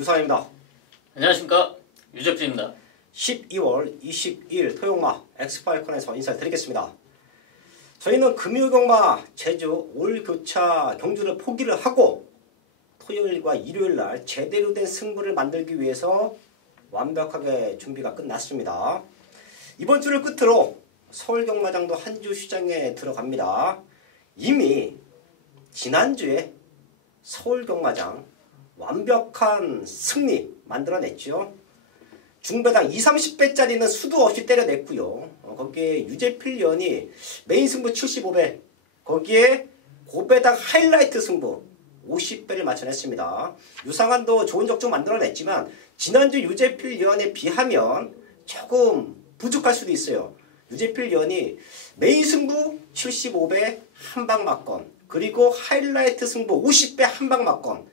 유사입니다. 안녕하십니까, 유적진입니다. 12월 22일 토요일마 엑스파일컨에서 인사드리겠습니다. 저희는 금요경마 제주 올교차 경주를 포기를 하고 토요일과 일요일날 제대로 된 승부를 만들기 위해서 완벽하게 준비가 끝났습니다. 이번 주를 끝으로 서울경마장도 한 주 휴장에 들어갑니다. 이미 지난주에 서울경마장 완벽한 승리 만들어냈죠. 중배당 20, 30배짜리는 수도 없이 때려냈고요. 거기에 유재필련이 메인 승부 75배, 거기에 고배당 하이라이트 승부 50배를 맞춰냈습니다. 유상한도 좋은 적중 만들어냈지만 지난주 유재필련에 비하면 조금 부족할 수도 있어요. 유재필련이 메인 승부 75배 한방 맞건, 그리고 하이라이트 승부 50배 한방 맞건.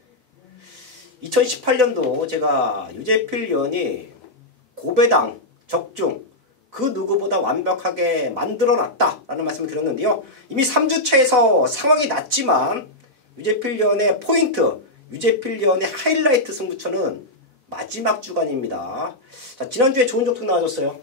2018년도 제가 유재필련이 고배당 적중 그 누구보다 완벽하게 만들어놨다라는 말씀을 드렸는데요. 이미 3주차에서 상황이 났지만 유재필련의 포인트, 유재필련의 하이라이트 승부처는 마지막 주간입니다. 자, 지난주에 좋은 적중 나와줬어요.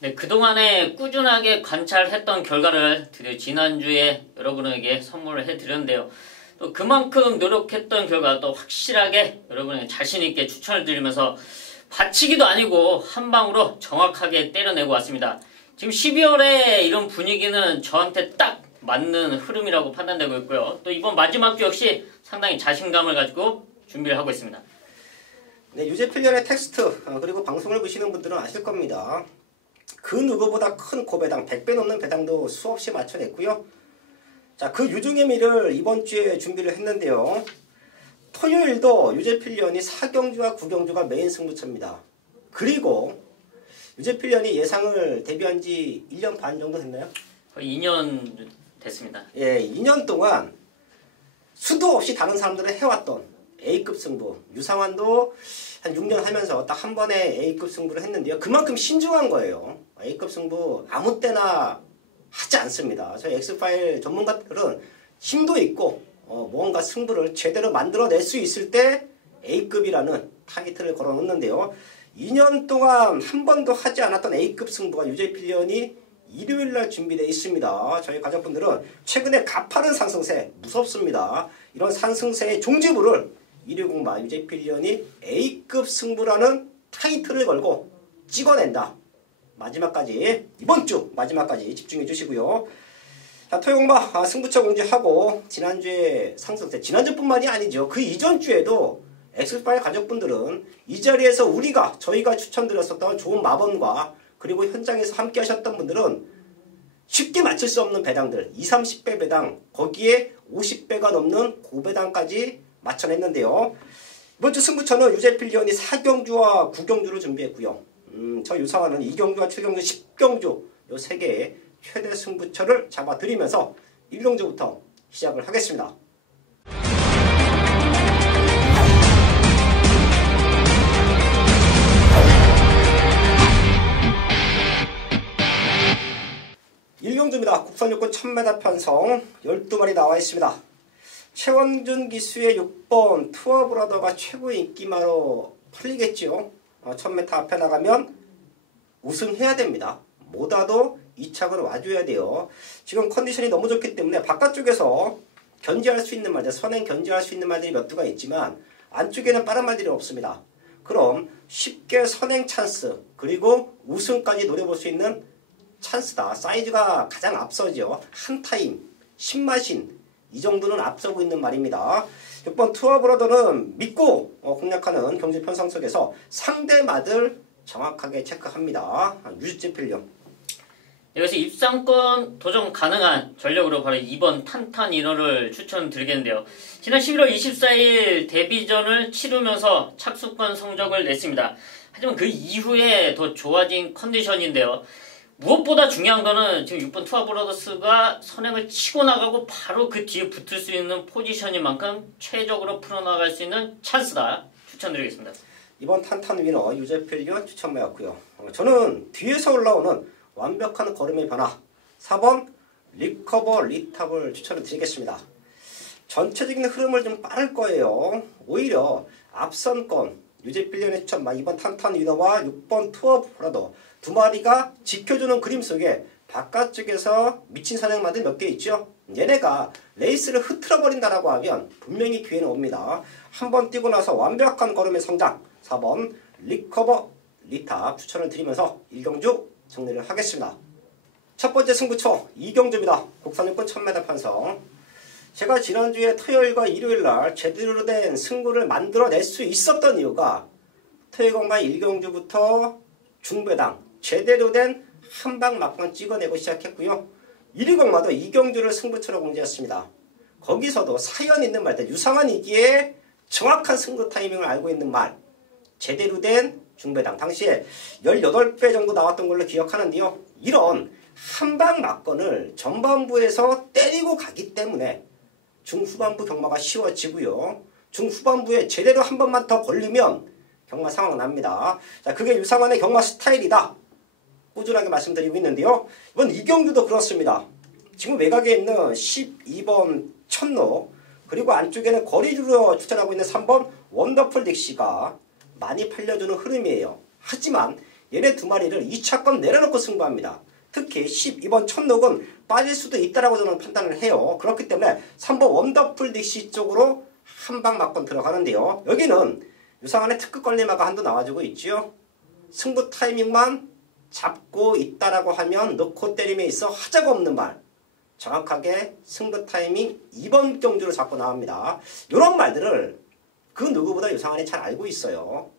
네, 그동안에 꾸준하게 관찰했던 결과를 드디어 지난주에 여러분에게 선물을 해드렸는데요. 또 그만큼 노력했던 결과 또 확실하게 여러분에게 자신있게 추천을 드리면서 받치기도 아니고 한 방으로 정확하게 때려내고 왔습니다. 지금 12월에 이런 분위기는 저한테 딱 맞는 흐름이라고 판단되고 있고요. 또 이번 마지막 주 역시 상당히 자신감을 가지고 준비를 하고 있습니다. 네, 유재필련의 텍스트 그리고 방송을 보시는 분들은 아실 겁니다. 그 누구보다 큰 고배당 100배 넘는 배당도 수없이 맞춰냈고요. 자, 그 유중의 미를 이번 주에 준비를 했는데요. 토요일도 유재필련이 4경주와 9경주가 메인 승부처입니다. 그리고 유재필련이 예상을 데뷔한 지 1년 반 정도 됐나요? 거의 2년 됐습니다. 예, 2년 동안 수도 없이 다른 사람들을 해왔던 A급 승부. 유상환도 한 6년 하면서 딱 한 번에 A급 승부를 했는데요. 그만큼 신중한 거예요. A급 승부 아무 때나 하지 않습니다. 저희 엑스파일 전문가들은 힘도 있고 무언가 승부를 제대로 만들어낼 수 있을 때 A급이라는 타이틀을 걸어놓는데요. 2년 동안 한 번도 하지 않았던 A급 승부가 유재필련이 일요일날 준비되어 있습니다. 저희 가족분들은 최근에 가파른 상승세 무섭습니다. 이런 상승세의 종지부를 120마 유재필련이 A급 승부라는 타이틀을 걸고 찍어낸다. 마지막까지, 이번 주 마지막까지 집중해 주시고요. 자, 토요일마 승부처 공지하고 지난주에 상승세, 지난주뿐만이 아니죠. 그 이전 주에도 엑스파일 가족분들은 이 자리에서 저희가 추천드렸었던 좋은 마번과 그리고 현장에서 함께 하셨던 분들은 쉽게 맞출 수 없는 배당들 20, 30배 배당, 거기에 50배가 넘는 고배당까지 맞춰냈는데요. 이번 주 승부처는 유재필련이 4경주와 9경주를 준비했고요. 저 유상환은 2경주와 7경주, 10경주 요 3개의 최대 승부처를 잡아드리면서 1경주부터 시작을 하겠습니다. 일경주입니다. 국선육군 1000m 편성 12마리 나와 있습니다. 최원준 기수의 6번 투어브라더가 최고의 인기마로 팔리겠죠. 1000m 앞에 나가면 우승해야 됩니다. 못와도 2착으로 와줘야 돼요. 지금 컨디션이 너무 좋기 때문에 바깥쪽에서 견제할 수 있는 말들, 선행 견제할 수 있는 말들이 몇 두가 있지만 안쪽에는 빠른 말들이 없습니다. 그럼 쉽게 선행 찬스 그리고 우승까지 노려볼 수 있는 찬스다. 사이즈가 가장 앞서죠. 한 타임, 10마신 이 정도는 앞서고 있는 말입니다. 6번 투어브라더는 믿고 공략하는 경주 편성 속에서 상대 마들 정확하게 체크합니다. 유재필련. 여기서 입상권 도전 가능한 전력으로 바로 2번 탄탄 인어를 추천드리겠는데요. 지난 11월 24일 데뷔전을 치르면서 착수권 성적을 냈습니다. 하지만 그 이후에 더 좋아진 컨디션인데요. 무엇보다 중요한 거는 지금 6번 투어브라더스가 선행을 치고 나가고 바로 그 뒤에 붙을 수 있는 포지션인 만큼 최적으로 풀어나갈 수 있는 찬스다. 추천드리겠습니다. 이번 탄탄 위너 유재필련 추천받았고요. 저는 뒤에서 올라오는 완벽한 걸음의 변화 4번 리커버 리탑을 추천을 드리겠습니다. 전체적인 흐름을 좀 빠를 거예요. 오히려 앞선권 유제필리언의 추천 이번 탄탄 위너와 6번 투어포라도 두 마리가 지켜주는 그림 속에 바깥쪽에서 미친 선행마들 몇 개 있죠. 얘네가 레이스를 흐트러버린다라고 하면 분명히 기회는 옵니다. 한번 뛰고 나서 완벽한 걸음의 성장 4번 리커버 리타 추천을 드리면서 1경주 정리를 하겠습니다. 첫 번째 승부처 2경주입니다. 국산육군 1000m 편성. 제가 지난주에 토요일과 일요일날 제대로 된 승부를 만들어낼 수 있었던 이유가 토요일과 1경주부터 중배당 제대로 된 한방 막판 찍어내고 시작했고요. 1위공마도 2경주를 승부처로 공지했습니다. 거기서도 사연 있는 말들 유상한이기에 정확한 승부 타이밍을 알고 있는 말 제대로 된 중배당 당시에 18배 정도 나왔던 걸로 기억하는데요. 이런 한방 막건을 전반부에서 때리고 가기 때문에 중후반부 경마가 쉬워지고요. 중후반부에 제대로 한 번만 더 걸리면 경마 상황 납니다. 자, 그게 유상한의 경마 스타일이다. 꾸준하게 말씀드리고 있는데요. 이번 이경주도 그렇습니다. 지금 외곽에 있는 12번 천로 그리고 안쪽에는 거리주로 추천하고 있는 3번 원더풀 딕시가 많이 팔려주는 흐름이에요. 하지만 얘네 두 마리를 2차권 내려놓고 승부합니다. 특히 12번 천록은 빠질 수도 있다라고 저는 판단을 해요. 그렇기 때문에 3번 원더풀 딕시 쪽으로 한방 막건 들어가는데요. 여기는 유상한의 특급 걸리마가 한도 나와주고 있죠. 승부 타이밍만 잡고 있다라고 하면 넣고 때림에 있어 하자가 없는 말. 정확하게 승부 타이밍 2번 경주로 잡고 나옵니다. 이런 말들을 그 누구보다 유상한이 잘 알고 있어요.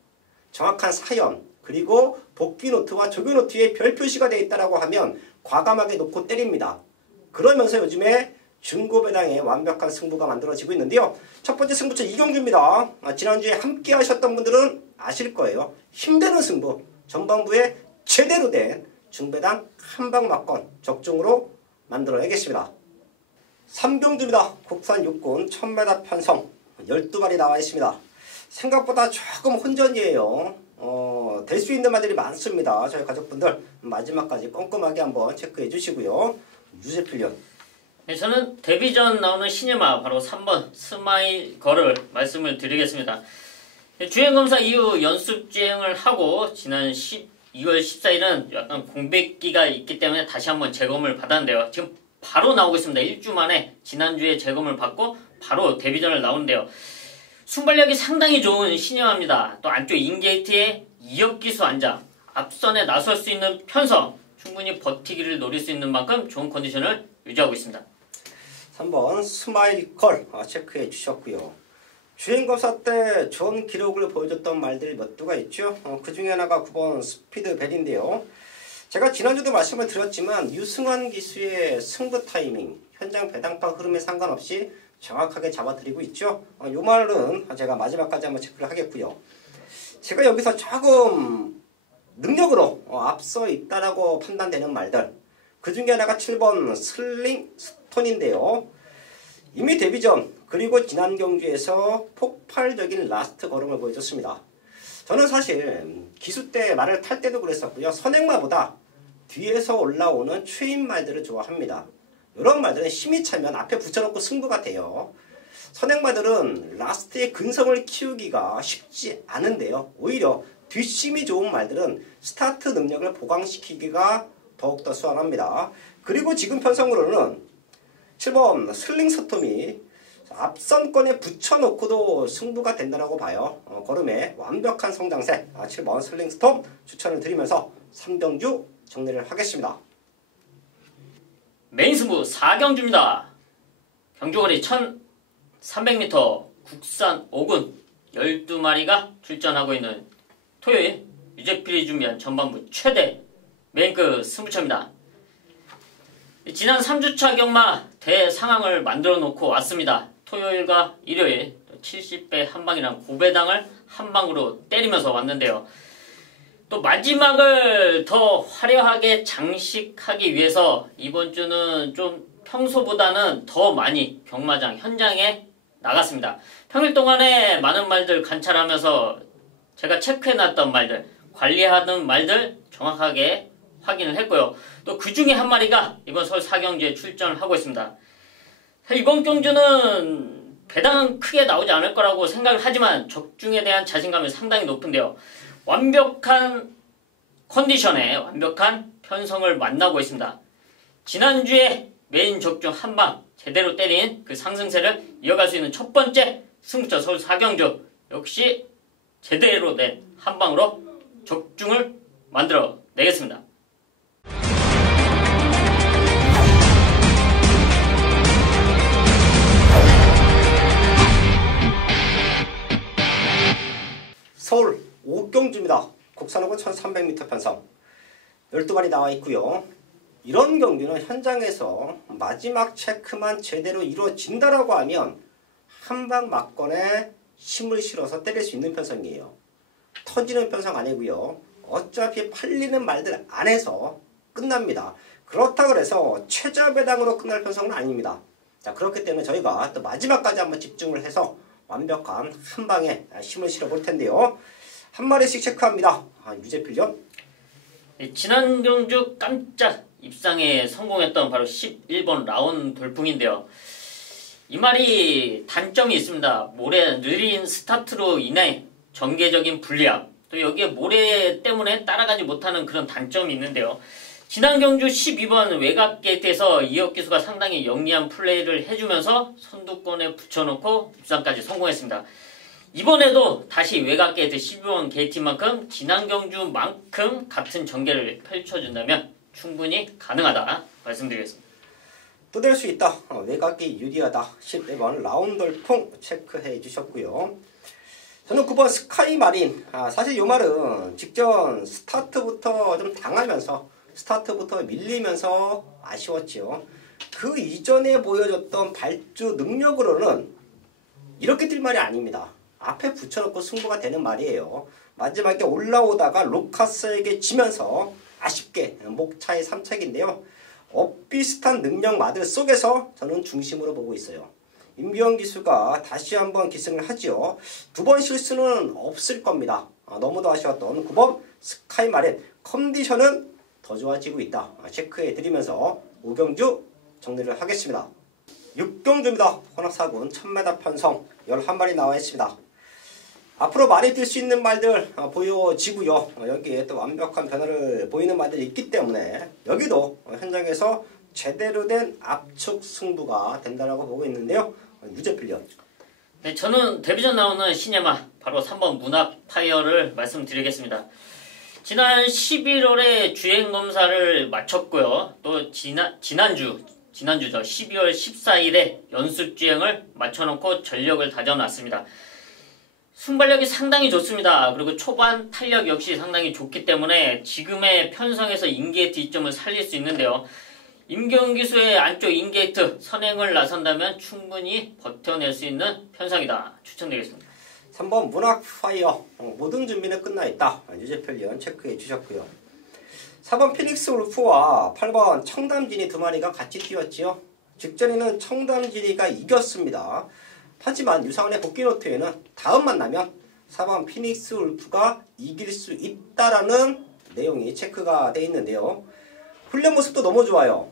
정확한 사연 그리고 복귀 노트와 조교 노트에 별 표시가 되어 있다라고 하면 과감하게 놓고 때립니다. 그러면서 요즘에 중고배당의 완벽한 승부가 만들어지고 있는데요. 첫 번째 승부처 이경주입니다. 지난주에 함께 하셨던 분들은 아실 거예요. 힘드는 승부 전반부에 제대로 된 중배당 한방 막건 적중으로 만들어내겠습니다. 3경주입니다. 국산 육군 1000m 편성 12마리 나와 있습니다. 생각보다 조금 혼전이에요. 될 수 있는 말들이 많습니다. 저희 가족분들 마지막까지 꼼꼼하게 한번 체크해 주시고요. 유제필리언. 네, 저는 데뷔 전 나오는 신예마 바로 3번 스마일 걸을 말씀을 드리겠습니다. 주행검사 이후 연습 주행을 하고 지난 2월 14일은 약간 공백기가 있기 때문에 다시 한번 재검을 받았는데요. 지금 바로 나오고 있습니다. 1주 만에 지난주에 재검을 받고 바로 데뷔전을 나오는데요. 순발력이 상당히 좋은 신예마입니다. 또 안쪽 인게이트에 2억 기수 안장, 앞선에 나설 수 있는 편성, 충분히 버티기를 노릴 수 있는 만큼 좋은 컨디션을 유지하고 있습니다. 3번 스마일 걸 체크해 주셨고요. 주행검사 때 좋은 기록을 보여줬던 말들이 몇 두가 있죠. 그 중에 하나가 9번 스피드벨인데요. 제가 지난주도 말씀을 드렸지만 유승환 기수의 승부 타이밍, 현장 배당파 흐름에 상관없이 정확하게 잡아드리고 있죠. 이 말은 제가 마지막까지 한번 체크를 하겠고요. 제가 여기서 조금 능력으로 앞서 있다라고 판단되는 말들 그 중에 하나가 7번 슬링 스톤인데요. 이미 데뷔 전 그리고 지난 경주에서 폭발적인 라스트 걸음을 보여줬습니다. 저는 사실 기수 때 말을 탈 때도 그랬었고요. 선행마보다 뒤에서 올라오는 추임 말들을 좋아합니다. 이런 말들은 힘이 차면 앞에 붙여놓고 승부가 돼요. 선행마들은 라스트의 근성을 키우기가 쉽지 않은데요. 오히려 뒷심이 좋은 말들은 스타트 능력을 보강시키기가 더욱더 수월합니다. 그리고 지금 편성으로는 7번 슬링 스톰이 앞선권에 붙여놓고도 승부가 된다고 봐요. 걸음의 완벽한 성장세 7번 슬링 스톰 추천을 드리면서 3경주 정리를 하겠습니다. 메인 승부 4경주입니다. 경주거리 1300m 국산 5군 12마리가 출전하고 있는 토요일 유제필이 준비한 전반부 최대 메인급 승부처입니다. 지난 3주차 경마 대상황을 만들어 놓고 왔습니다. 토요일과 일요일 70배 한방이랑 고배당을 한방으로 때리면서 왔는데요. 또 마지막을 더 화려하게 장식하기 위해서 이번 주는 좀 평소보다는 더 많이 경마장 현장에 나갔습니다. 평일 동안에 많은 말들 관찰하면서 제가 체크해놨던 말들, 관리하던 말들 정확하게 확인을 했고요. 또 그 중에 한 마리가 이번 서울 4경주에 출전을 하고 있습니다. 이번 경주는 배당은 크게 나오지 않을 거라고 생각을 하지만 적중에 대한 자신감이 상당히 높은데요. 완벽한 컨디션에 완벽한 편성을 만나고 있습니다. 지난주에 메인 적중 한방 제대로 때린 그 상승세를 이어갈 수 있는 첫 번째 승부처 서울 4경주 역시 제대로 된 한방으로 적중을 만들어 내겠습니다. 서울 5경주입니다. 국산호고 1300m 편성 12발이 나와 있고요. 이런 경기는 현장에서 마지막 체크만 제대로 이루어진다라고 하면 한방 막건에 힘을 실어서 때릴 수 있는 편성이에요. 터지는 편성 아니고요. 어차피 팔리는 말들 안에서 끝납니다. 그렇다 그래서 최저 배당으로 끝날 편성은 아닙니다. 자, 그렇기 때문에 저희가 또 마지막까지 한번 집중을 해서 완벽한 한방에 힘을 실어 볼 텐데요. 한 마리씩 체크합니다. 유재필련. 지난 경주 깜짝 입상에 성공했던 바로 11번 라온 돌풍인데요. 이 말이 단점이 있습니다. 모래 느린 스타트로 인해 전개적인 불리함, 또 여기에 모래 때문에 따라가지 못하는 그런 단점이 있는데요. 지난 경주 12번 외곽 게이트에서 이혁 기수가 상당히 영리한 플레이를 해주면서 선두권에 붙여놓고 입상까지 성공했습니다. 이번에도 다시 외곽 게이트 12번 게이트인 만큼 지난 경주만큼 같은 전개를 펼쳐준다면 충분히 가능하다 말씀드리겠습니다. 또 될 수 있다. 외곽이 유리하다. 11번 라운돌풍 체크해 주셨고요. 저는 9번 스카이 마린. 사실 이 말은 직전 스타트부터 좀 당하면서 스타트부터 밀리면서 아쉬웠지요. 그 이전에 보여줬던 발주 능력으로는 이렇게 뛸 말이 아닙니다. 앞에 붙여놓고 승부가 되는 말이에요. 마지막에 올라오다가 루카스에게 지면서 아쉽게 목차의 3착인데요. 비슷한 능력 마들 속에서 저는 중심으로 보고 있어요. 임규영 기수가 다시 한번 기승을 하지요. 2번 실수는 없을 겁니다. 너무도 아쉬웠던 9번 스카이 마린. 컨디션은 더 좋아지고 있다. 체크해 드리면서 5경주 정리를 하겠습니다. 6경주입니다. 혼합사군 1000m 편성 11마리 나와 있습니다. 앞으로 많이 뛸 수 있는 말들 보여지고요. 여기에 또 완벽한 변화를 보이는 말들이 있기 때문에 여기도 현장에서 제대로 된 압축 승부가 된다라고 보고 있는데요. 유재필련. 네, 저는 데뷔전 나오는 시네마 바로 3번 문학 파이어를 말씀드리겠습니다. 지난 11월에 주행검사를 마쳤고요. 또 지난주죠. 12월 14일에 연습주행을 맞춰놓고 전력을 다져놨습니다. 순발력이 상당히 좋습니다. 그리고 초반 탄력 역시 상당히 좋기 때문에 지금의 편성에서 인게이트 이점을 살릴 수 있는데요. 임경 기수의 안쪽 인게이트 선행을 나선다면 충분히 버텨낼 수 있는 편성이다. 추천드리겠습니다. 3번 문학 파이어. 모든 준비는 끝나 있다. 유재필련 체크해 주셨고요. 4번 피닉스 울프와 8번 청담진이 2마리가 같이 뛰었지요. 직전에는 청담진이가 이겼습니다. 하지만 유상원의 복귀 노트에는 다음 만나면 4번 피닉스 울프가 이길 수 있다라는 내용이 체크가 되어 있는데요. 훈련 모습도 너무 좋아요.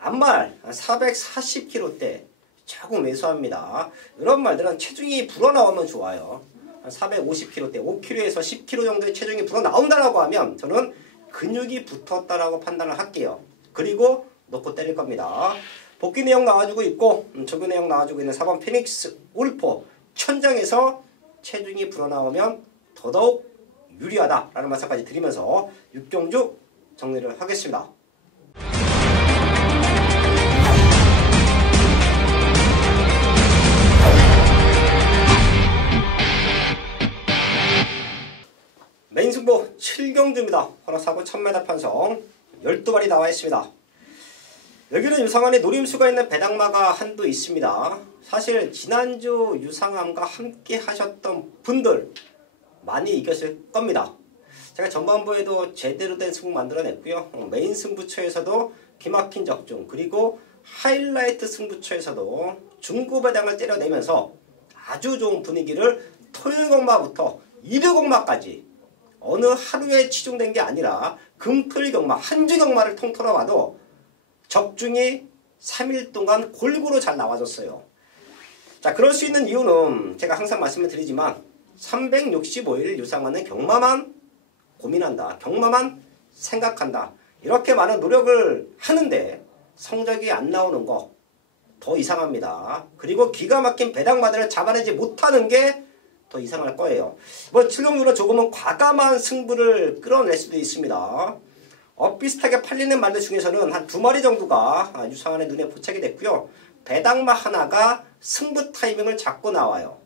앞말 440kg대 조금 왜소합니다. 이런 말들은 체중이 불어나오면 좋아요. 450kg대 5kg에서 10kg 정도의 체중이 불어나온다라고 하면 저는 근육이 붙었다라고 판단을 할게요. 그리고 놓고 때릴 겁니다. 복귀 내용 나와주고 있고 조교 내용 나와주고 있는 4번 피닉스 울프 천장에서 체중이 불어나오면 더더욱 유리하다라는 말씀까지 드리면서 6경주 정리를 하겠습니다. 메인 승부 7경주입니다. 혼합사고 1000m 편성 12발이 나와 있습니다. 여기는 유상암에 노림수가 있는 배당마가 한도 있습니다. 사실 지난주 유상암과 함께 하셨던 분들 많이 이겼을 겁니다. 제가 전반부에도 제대로 된 승부 만들어냈고요. 메인 승부처에서도 기막힌 적중 그리고 하이라이트 승부처에서도 중고 배당을 때려내면서 아주 좋은 분위기를 토요일 경마부터 일요 경마까지 어느 하루에 치중된 게 아니라 금토일 경마 한 주 경마를 통틀어 봐도 적중이 3일 동안 골고루 잘 나와줬어요. 자, 그럴 수 있는 이유는 제가 항상 말씀을 드리지만 365일 유상환은 경마만 고민한다. 경마만 생각한다. 이렇게 많은 노력을 하는데 성적이 안 나오는 거 더 이상합니다. 그리고 기가 막힌 배당마들을 잡아내지 못하는 게 더 이상할 거예요. 뭐 칠룡주로 조금은 과감한 승부를 끌어낼 수도 있습니다. 비슷하게 팔리는 말들 중에서는 한 2마리 정도가 유상환의 눈에 포착이 됐고요. 배당마 하나가 승부 타이밍을 잡고 나와요.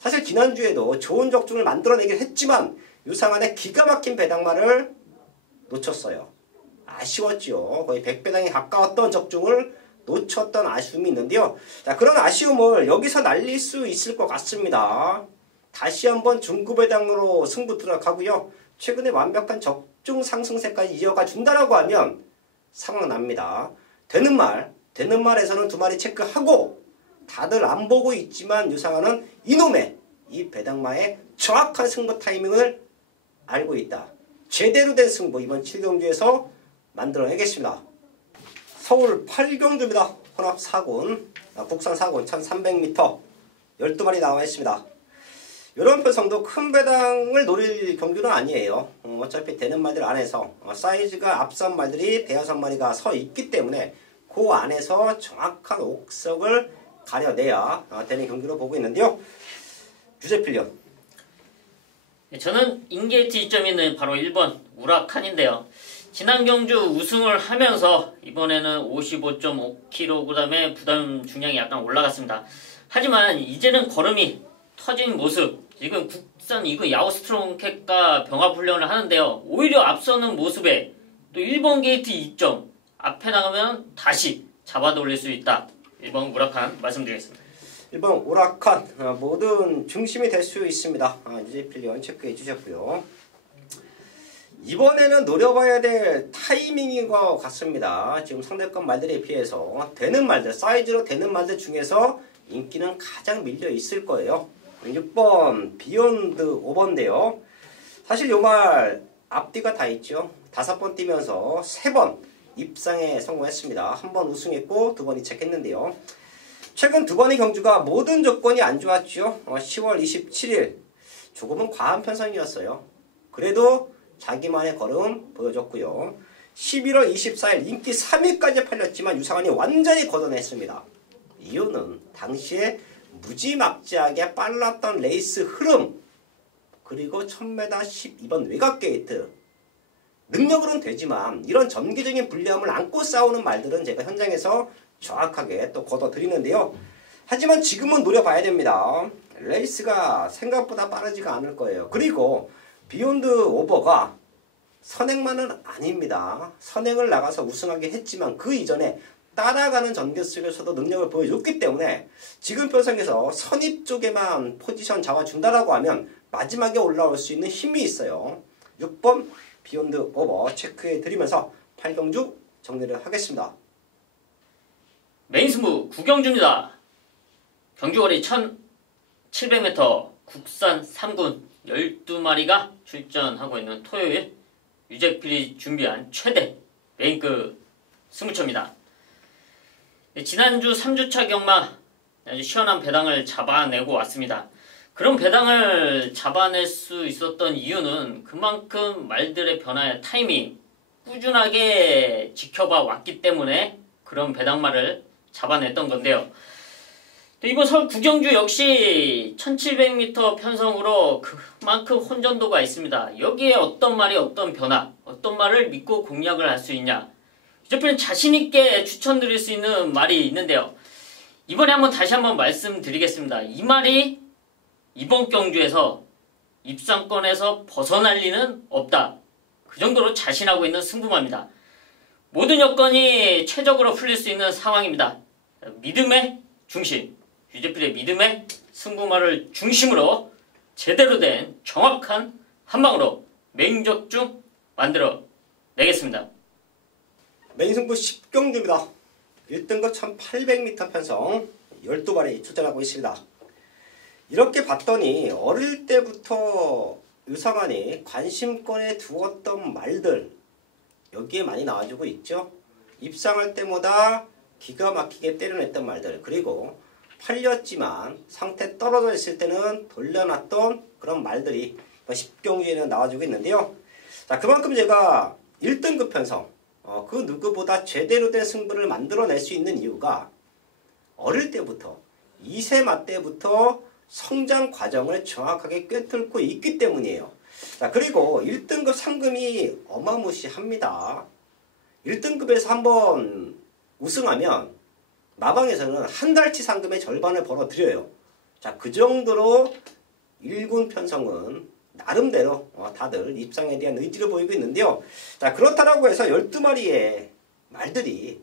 사실 지난주에도 좋은 적중을 만들어내긴 했지만 유상환의 기가 막힌 배당마를 놓쳤어요. 아쉬웠죠. 거의 100배당에 가까웠던 적중을 놓쳤던 아쉬움이 있는데요. 자, 그런 아쉬움을 여기서 날릴 수 있을 것 같습니다. 다시 한번 중구배당으로 승부 들어가고요. 최근에 완벽한 적중 상승세까지 이어가 준다라고 하면 상황 납니다. 되는 말에서는 2마리 체크하고 다들 안 보고 있지만 유상환은 이놈의 이 배당마의 정확한 승부 타이밍을 알고 있다. 제대로 된 승부 이번 7경주에서 만들어내겠습니다. 서울 8경주입니다. 혼합 4군, 국산 4군 1300m 12마리 나와 있습니다. 이런 편성도 큰 배당을 노릴 경주는 아니에요. 어차피 되는 말들 안에서 사이즈가 앞선 말들이 대여섯 마리가 서 있기 때문에 그 안에서 정확한 옥석을 가려내야 되는 경기로 보고 있는데요. 유제필련. 저는 인게이트 이점이 있는 바로 1번 우라칸인데요. 지난 경주 우승을 하면서 이번에는 55.5kg의 부담 중량이 약간 올라갔습니다. 하지만 이제는 걸음이 터진 모습, 지금 국산 이거 야오스트롱캣과 병합훈련을 하는데요. 오히려 앞서는 모습에 또 1번 게이트 2점 앞에 나가면 다시 잡아 돌릴 수 있다. 1번 우라칸 말씀드리겠습니다. 1번 우라칸 모든 중심이 될 수 있습니다. 유제필련 체크해 주셨고요. 이번에는 노려봐야 될 타이밍인 것 같습니다. 지금 상대권 말들에 비해서 되는 말들, 사이즈로 되는 말들 중에서 인기는 가장 밀려 있을 거예요. 6번 비욘드 5번인데요. 사실 요 말 앞뒤가 다 있죠. 5번 뛰면서 3번 입상에 성공했습니다. 1번 우승했고 2번 이착했는데요. 최근 2번의 경주가 모든 조건이 안 좋았죠. 10월 27일 조금은 과한 편성이었어요. 그래도 자기만의 걸음 보여줬고요. 11월 24일 인기 3위까지 팔렸지만 유상환이 완전히 걷어냈습니다. 이유는 당시에 무지막지하게 빨랐던 레이스 흐름 그리고 1000m 12번 외곽 게이트 능력으로는 되지만 이런 전기적인 불리함을 안고 싸우는 말들은 제가 현장에서 정확하게 또 걷어드리는데요. 하지만 지금은 노려봐야 됩니다. 레이스가 생각보다 빠르지가 않을 거예요. 그리고 비욘드 오버가 선행만은 아닙니다. 선행을 나가서 우승하긴 했지만 그 이전에 따라가는 전개 속에서도 능력을 보여줬기 때문에 지금 편성에서 선입 쪽에만 포지션 잡아준다라고 하면 마지막에 올라올 수 있는 힘이 있어요. 6번 비욘드 오버 체크해 드리면서 8경주 정리를 하겠습니다. 메인 승부 9경주입니다. 경주거리 1700m 국산 3군 12마리가 출전하고 있는 토요일 유제필이 준비한 최대 메인급 승부처입니다. 지난주 3주차 경마 아주 시원한 배당을 잡아내고 왔습니다. 그런 배당을 잡아낼 수 있었던 이유는 그만큼 말들의 변화의 타이밍 꾸준하게 지켜봐 왔기 때문에 그런 배당말을 잡아냈던 건데요. 이번 서울 구경주 역시 1700m 편성으로 그만큼 혼전도가 있습니다. 여기에 어떤 말이 어떤 변화, 어떤 말을 믿고 공략을 할 수 있냐. 유제필은 자신있게 추천드릴 수 있는 말이 있는데요. 이번에 다시 한번 말씀드리겠습니다. 이 말이 이번 경주에서 입상권에서 벗어날 리는 없다. 그 정도로 자신하고 있는 승부마입니다. 모든 여건이 최적으로 풀릴 수 있는 상황입니다. 믿음의 중심, 유제필의 믿음의 승부마를 중심으로 제대로 된 정확한 한방으로 맹적중 만들어 내겠습니다. 메인승부 10경주입니다. 1등급 1800m 편성 12마리 출전하고 있습니다. 이렇게 봤더니 어릴 때부터 유상환이 관심권에 두었던 말들 여기에 많이 나와주고 있죠. 입상할 때마다 기가 막히게 때려냈던 말들 그리고 팔렸지만 상태 떨어져 있을 때는 돌려놨던 그런 말들이 10경주에는 나와주고 있는데요. 자, 그만큼 제가 1등급 편성, 그 누구보다 제대로 된 승부를 만들어낼 수 있는 이유가 어릴 때부터 2세 때부터 성장 과정을 정확하게 꿰뚫고 있기 때문이에요. 자, 그리고 1등급 상금이 어마무시합니다. 1등급에서 한번 우승하면 마방에서는 한 달치 상금의 절반을 벌어들여요. 자, 그 정도로 1군 편성은 나름대로 다들 입상에 대한 의지를 보이고 있는데요. 자, 그렇다라고 해서 12마리의 말들이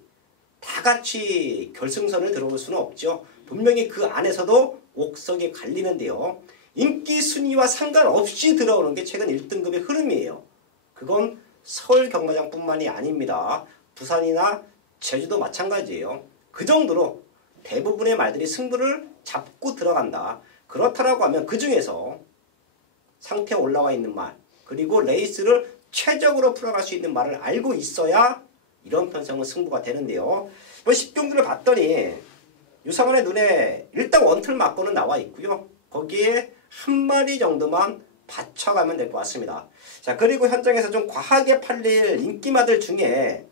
다 같이 결승선을 들어올 수는 없죠. 분명히 그 안에서도 옥석이 갈리는데요. 인기 순위와 상관없이 들어오는 게 최근 1등급의 흐름이에요. 그건 서울 경마장뿐만이 아닙니다. 부산이나 제주도 마찬가지예요. 그 정도로 대부분의 말들이 승부를 잡고 들어간다. 그렇다라고 하면 그 중에서 상태에 올라와 있는 말, 그리고 레이스를 최적으로 풀어갈 수 있는 말을 알고 있어야 이런 편성은 승부가 되는데요. 10경주를 봤더니 유상원의 눈에 일단 원틀 맞고는 나와 있고요. 거기에 한 마리 정도만 받쳐가면 될 것 같습니다. 자, 그리고 현장에서 좀 과하게 팔릴 인기마들 중에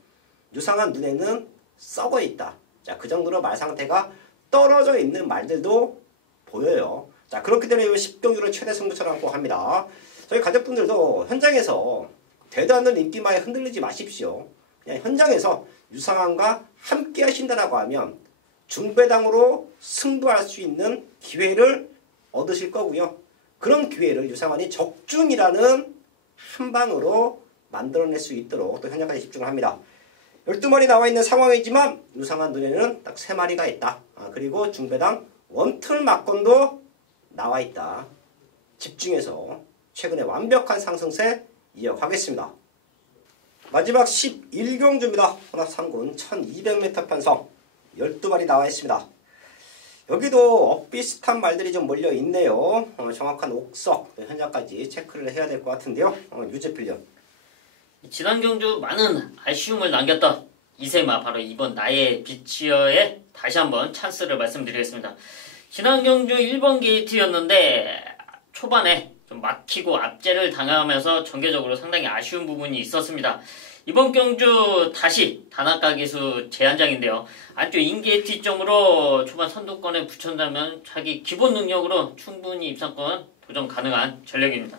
유상한 눈에는 썩어 있다. 자, 그 정도로 말 상태가 떨어져 있는 말들도 보여요. 자, 그렇기 때문에 이 10경주를 최대 승부처럼 꼭 합니다. 저희 가족분들도 현장에서 되도 않는 인기마에 흔들리지 마십시오. 그냥 현장에서 유상한과 함께 하신다라고 하면 중배당으로 승부할 수 있는 기회를 얻으실 거고요. 그런 기회를 유상한이 적중이라는 한 방으로 만들어낼 수 있도록 또 현장까지 집중을 합니다. 12마리 나와 있는 상황이지만 유상한 눈에는 딱 3마리가 있다. 그리고 중배당 원틀 막건도 나와 있다. 집중해서 최근에 완벽한 상승세 이어가겠습니다. 마지막 11경주입니다. 혼합 3군 1200m 편성 12마리 나와 있습니다. 여기도 엇비슷한 말들이 좀 몰려 있네요. 정확한 옥석 현장까지 체크를 해야 될 것 같은데요. 유재필련. 지난 경주 많은 아쉬움을 남겼던 이세마, 바로 이번 나의 비치어에 다시 한번 찬스를 말씀드리겠습니다. 지난 경주 1번 게이트였는데 초반에 좀 막히고 압제를 당하면서 전개적으로 상당히 아쉬운 부분이 있었습니다. 이번 경주 다시 단아까 기수 제한장인데요. 안쪽 인게이트 점으로 초반 선두권에 붙였다면 자기 기본 능력으로 충분히 입상권 도전 가능한 전력입니다.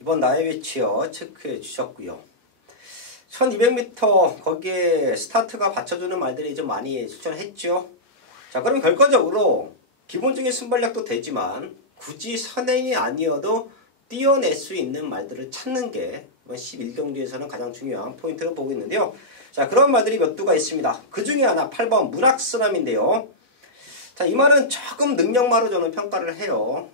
이번 나의 위치요 체크해 주셨고요. 1200m 거기에 스타트가 받쳐주는 말들이 좀 많이 추천했죠. 자, 그럼 결과적으로 기본적인 순발력도 되지만 굳이 선행이 아니어도 띄어낼 수 있는 말들을 찾는 게 이번 11경주에서는 가장 중요한 포인트로 보고 있는데요. 자, 그런 말들이 몇 두가 있습니다. 그 중에 하나 8번 문학스남인데요. 자, 이 말은 조금 능력마로 저는 평가를 해요.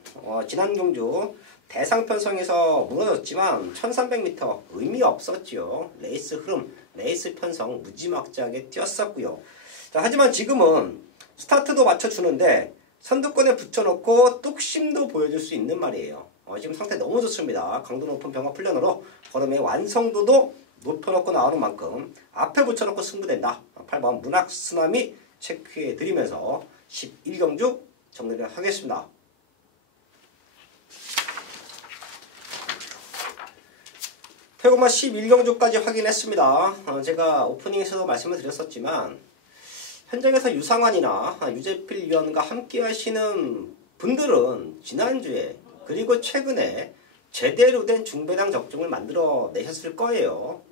지난 경주 대상 편성에서 무너졌지만 1300m 의미 없었죠. 레이스 흐름, 레이스 편성 무지막지하게 뛰었었고요. 자, 하지만 지금은 스타트도 맞춰주는데 선두권에 붙여놓고 뚝심도 보여줄 수 있는 말이에요. 지금 상태 너무 좋습니다. 강도 높은 병합 훈련으로 걸음의 완성도도 높여놓고 나오는 만큼 앞에 붙여놓고 승부된다. 8번 문학스남이 체크해 드리면서 11경주 정리를 하겠습니다. 태고마 11경주까지 확인했습니다. 제가 오프닝에서도 말씀을 드렸었지만 현장에서 유상환이나 유재필 위원과 함께 하시는 분들은 지난주에 그리고 최근에 제대로 된 중배당 적중을 만들어 내셨을 거예요.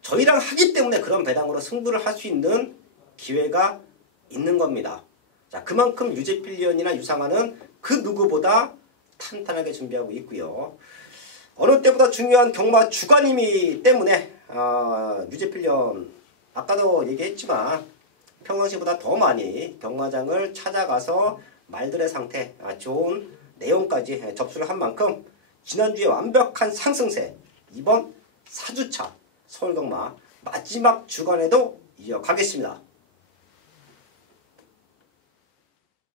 저희랑 하기 때문에 그런 배당으로 승부를 할 수 있는 기회가 있는 겁니다. 자, 그만큼 유재필 위원이나 유상환은 그 누구보다 탄탄하게 준비하고 있고요. 어느 때보다 중요한 경마 주관이기 때문에 유재필 위원 아까도 얘기했지만 평상시보다 더 많이 경마장을 찾아가서 말들의 상태, 좋은 내용까지 접수를 한 만큼 지난주에 완벽한 상승세, 이번 4주차 서울경마 마지막 주간에도 이어가겠습니다.